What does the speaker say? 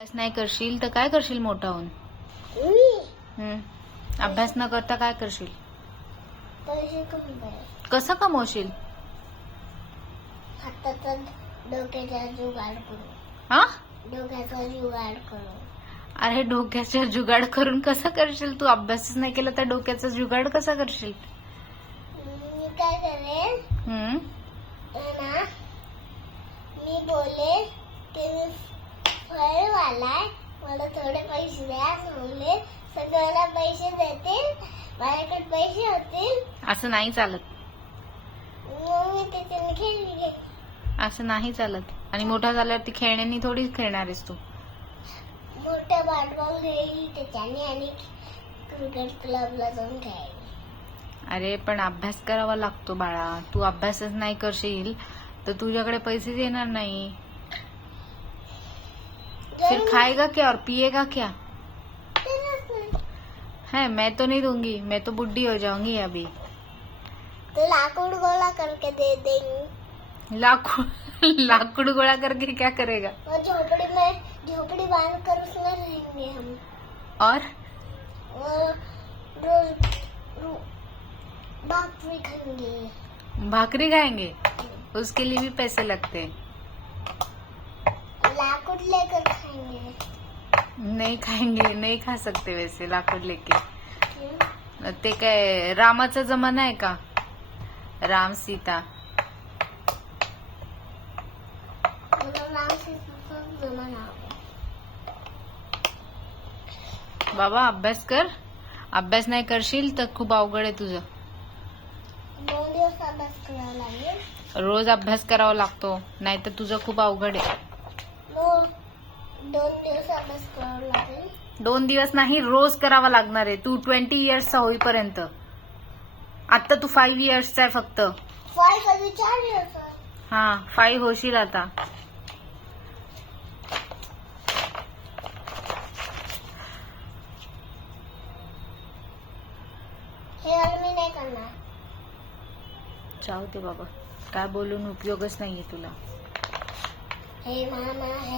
अभ्यास नाही करशील तर काय करशील मोठा होऊन? अभ्यास न करता काय करशील? पैसे कमवायचे. कसं कमवशील? हाताचा डोक्याचा जुगाड करू. हा? डोक्याचा जुगाड करू. अरे डोक्याचा जुगाड करून कसं करशील? तू अभ्यासच नाही केला तर डोक्याचा जुगाड कसा करशील? मी काय करेन ना, मी बोले की मी फळवालाय, मला थोडे पैसे द्या असं बोलले. सगळ्याला पैसे देतील, माझ्याकडे पैसे होतील, असं नाही चालत. मग मी त्याच्याने खेळली. असं नाही चालत. आणि मोठा झाल्यावरती खेळण्यांनी थोडीच खेळणार आहेस तू. मोठं बॅटबॉल खेळली त्याच्याने आणि क्रिकेट क्लबला जाऊन खेळली. अरे पण अभ्यास करावा लागतो बाळा. तू अभ्यासच नाही करशील तर तुझ्याकडे पैसेच येणार नाही. फिर खाएगा क्या और पिएगा क्या? है मैं तो नहीं दूंगी, मैं तो बुढ़ी हो जाऊंगी अभी. तो लाकूड गोला करके दे देंगे. लाकूड गोळा करके क्या करेगा? और झोपड़ी बांध कर उसमें रहेंगे हम. और रोज भाकरी खाएंगे. भाकरी खाएंगे? उसके लिए भी पैसे लगते हैं. लाकूड लेकर खाएंगे. नहीं खाएंगे, नहीं खा सकते वैसे लाकूड लेके. ते काय रामाचा जमाना आहे का? राम सीता. बाबा अभ्यास कर. अभ्यास नाही करशील तर खूप अवघड आहे तुझं. 2 दिवस अभ्यास करावा लागेल. रोज अभ्यास करावा लागतो, नाही तर तुझं खूप अवघड आहे. 2 दिवस अभ्यास करावा लागेल. 2 दिवस नाही, रोज करावा लागणार आहे. तू 20 इयर्सचा होईपर्यंत. आता तू 5 इयर्सचा आहे फक्त. 5 कधी 4 दिवस. हा 5 होशील आता. हे मी नाही करणार. जाऊ दे बाबा, काय बोलून उपयोगच नाहीये तुला. हे मामा हे